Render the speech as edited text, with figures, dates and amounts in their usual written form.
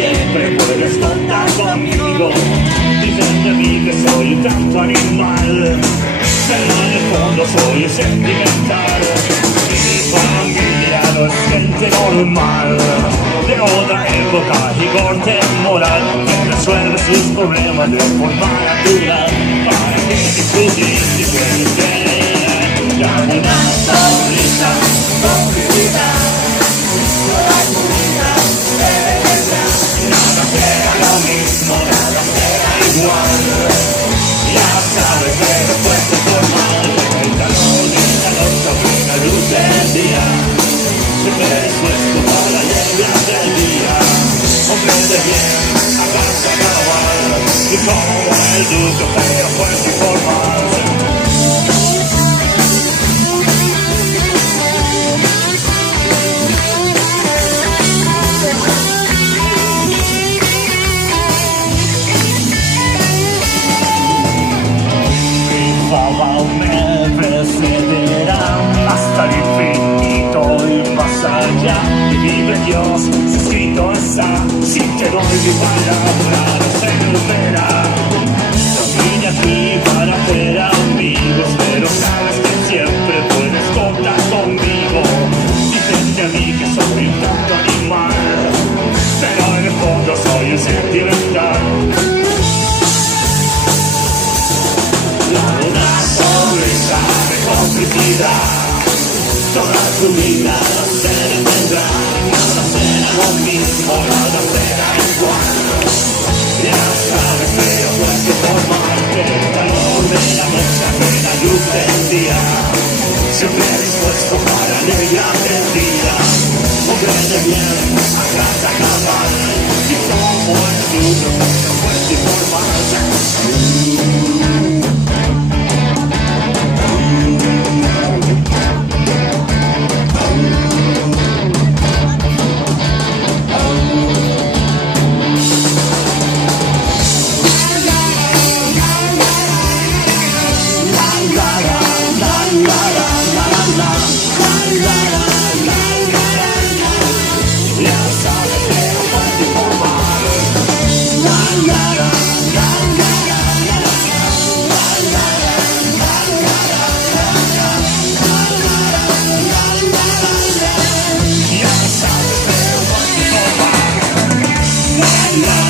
siempre puedes contar conmigo. Dicen de mí que soy un tanto animal, pero en el fondo soy sentimental. Mi familia no es gente normal, de otra época y corte moral, que resuelve sus problemas de forma natural. ¿Para qué discutir si puedes tener? Dame una sonrisa, complicidad. Toda tu vida debe tendrás. Nada será lo mismo, nada será igual. Ya sabes que después de formal, el calor de la noche y la luz del día, siempre dispuesto para la lluvia del día. Comprende bien, hagas carnaval, y como el duque pero fuerte y formal. Me precederán hasta el infinito y más allá. Y vive Dios, suscrito está. Si te doy mi palabra, no se perderá. No vine aquí para hacer amigos, pero sabes que siempre puedes contar conmigo. Dicen de mí que soy un tanto animal, pero en el fondo soy un sentimental. Toda tu vida no se detendrá, nada será lo mismo, nada será igual. Ya sabes que yo puedo formarte el calor de la noche, de la luz del día, siempre dispuesto para alegrarte el día. Comprende bien, hagas carnaval, y como el tuyo, no fuerte y formal. La